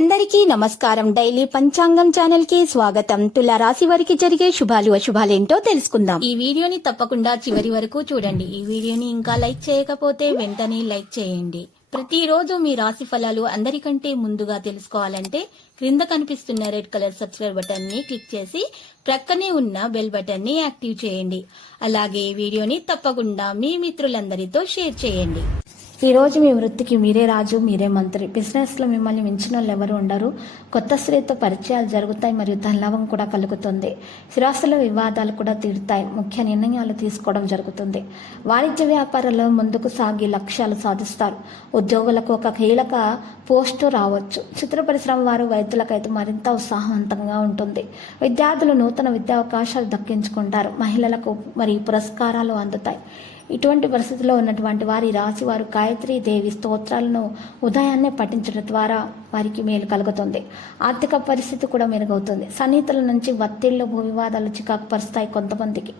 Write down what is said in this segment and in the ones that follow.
అందరికీ నమస్కారం. డైలీ పంచాంగం ఛానల్ కి స్వాగతం. తుల రాశి వారికి జరిగే శుభాలు అశుభాలేంటో తెలుసుకుందాం. ఈ వీడియోని తప్పకుండా చివరి వరకు చూడండి. ఈ వీడియోని ఇంకా లైక్ చేయకపోతే వెంటనే లైక్ చేయండి. ప్రతిరోజు మీ రాశి ఫలాలు అందరికంటే ముందుగా తెలుసుకోవాలంటే క్రింద కనిపిస్తున్న రెడ్ కలర్ సబ్స్క్రైబ్ బటన్ ని క్లిక్ చేసి ప్రక్కనే ఉన్న బెల్ బటన్ ని యాక్టివ్ చేయండి. అలాగే ఈ వీడియోని తప్పకుండా మీ మిత్రులందరితో షేర్ చేయండి. ఈ రోజు మీ వృత్తికి మీరే రాజు, మీరే మంత్రి. బిజినెస్ లో మిమ్మల్ని మించిన వాళ్ళు ఎవరు ఉండరు. కొత్త స్త్రీతో పరిచయాలు జరుగుతాయి మరియు ధనలాభం కూడా కలుగుతుంది. స్థిరాస్తుల వివాదాలు కూడా తీరుతాయి. ముఖ్య నిర్ణయాలు తీసుకోవడం జరుగుతుంది. వాణిజ్య వ్యాపారాల్లో ముందుకు సాగి లక్ష్యాలు సాధిస్తారు. ఉద్యోగులకు ఒక కీలక పోస్టు రావచ్చు. చిత్ర పరిశ్రమ వారు వైద్యులకైతే మరింత ఉత్సాహవంతంగా ఉంటుంది. విద్యార్థులు నూతన విద్యావకాశాలు దక్కించుకుంటారు. మహిళలకు మరియు పురస్కారాలు అందుతాయి. ఇటువంటి పరిస్థితిలో ఉన్నటువంటి వారి రాశి వారు గాయత్రీ దేవి స్తోత్రాలను ఉదయాన్నే పఠించడం ద్వారా వారికి మేలు కలుగుతుంది. ఆర్థిక పరిస్థితి కూడా మెరుగవుతుంది. సన్నిహితుల నుంచి ఒత్తిళ్లు, భూ వివాదాలు చికాకు పరుస్తాయి కొంతమందికి.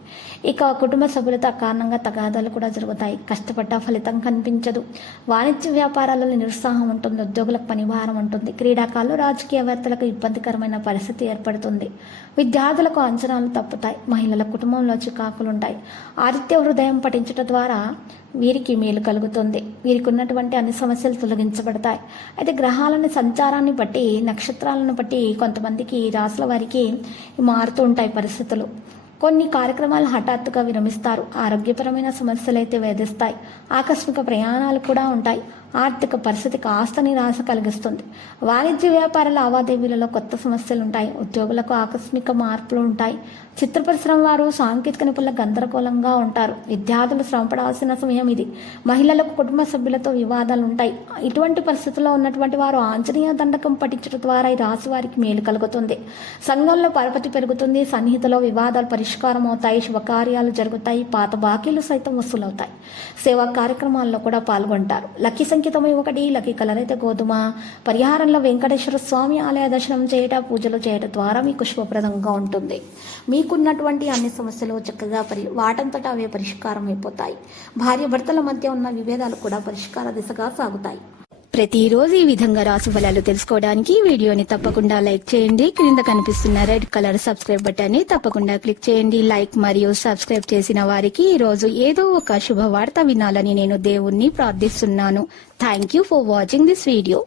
ఇక కుటుంబ సభ్యులతో కారణంగా తగాదాలు కూడా జరుగుతాయి. కష్టపడ్డ ఫలితం కనిపించదు. వాణిజ్య వ్యాపారాలలో నిరుత్సాహం ఉంటుంది. ఉద్యోగులకు పనిభారం ఉంటుంది. క్రీడాకారులు, రాజకీయవేత్తలకు ఇబ్బందికరమైన పరిస్థితి ఏర్పడుతుంది. విద్యార్థులకు అంచనాలు తప్పుతాయి. మహిళల కుటుంబంలో చికాకులుంటాయి. ఆదిత్య హృదయం పఠించడం ద్వారా వీరికి మేలు కలుగుతుంది. వీరికి ఉన్నటువంటి అన్ని సమస్యలు తొలగించబడతాయి. అయితే గ్రహాలని సంచారాన్ని బట్టి, నక్షత్రాలను బట్టి కొంతమందికి రాసుల వారికి మారుతూ ఉంటాయి పరిస్థితులు. కొన్ని కార్యక్రమాలు హఠాత్తుగా విరమిస్తారు. ఆరోగ్యపరమైన సమస్యలు అయితే వేధిస్తాయి. ఆకస్మిక ప్రయాణాలు కూడా ఉంటాయి. ఆర్థిక పరిస్థితికి ఆస్తి నిరాశ కలిగిస్తుంది. వాణిజ్య వ్యాపార లావాదేవీలలో కొత్త సమస్యలు ఉంటాయి. ఉద్యోగులకు ఆకస్మిక మార్పులు ఉంటాయి. చిత్ర పరిశ్రమ వారు సాంకేతిక నిపుణుల గందరగోళంగా ఉంటారు. విద్యార్థులు శ్రమపడాల్సిన సమయం ఇది. మహిళలకు కుటుంబ సభ్యులతో వివాదాలు ఉంటాయి. ఇటువంటి పరిస్థితుల్లో ఉన్నటువంటి వారు ఆంజనేయ దండకం పఠించడం ద్వారా ఈ రాశి వారికి మేలు కలుగుతుంది. సంఘంలో పరపతి పెరుగుతుంది. సన్నిహితులో వివాదాలు పరిష్కారం అవుతాయి. శుభకార్యాలు జరుగుతాయి. పాత బాకీలు సైతం వసూలవుతాయి. సేవా కార్యక్రమాల్లో కూడా పాల్గొంటారు. లక్కీ సంఖ్య 91. లక్కీ కలర్ అయితే గోధుమ. పరిహారంలో వెంకటేశ్వర స్వామి ఆలయ దర్శనం చేయటం, పూజలు చేయడం ద్వారా మీకు శుభప్రదంగా ఉంటుంది. మీకున్నటువంటి అన్ని సమస్యలు చక్కగా వాటంతటా అవే పరిష్కారం అయిపోతాయి. భార్య భర్తల మధ్య ఉన్న విభేదాలు కూడా పరిష్కార దిశగా సాగుతాయి. ప్రతిరోజు ఈ విధంగా రాశి ఫలాలు తెలుసుకోవడానికి వీడియోని తప్పకుండా లైక్ చేయండి. క్రింద కనిపిస్తున్న రెడ్ కలర్ సబ్స్క్రైబ్ బటన్ ని తప్పకుండా క్లిక్ చేయండి. లైక్ మరియు సబ్స్క్రైబ్ చేసిన వారికి ఈ రోజు ఏదో ఒక శుభవార్త వినాలని నేను దేవుణ్ణి ప్రార్థిస్తున్నాను. Thank you for watching this video.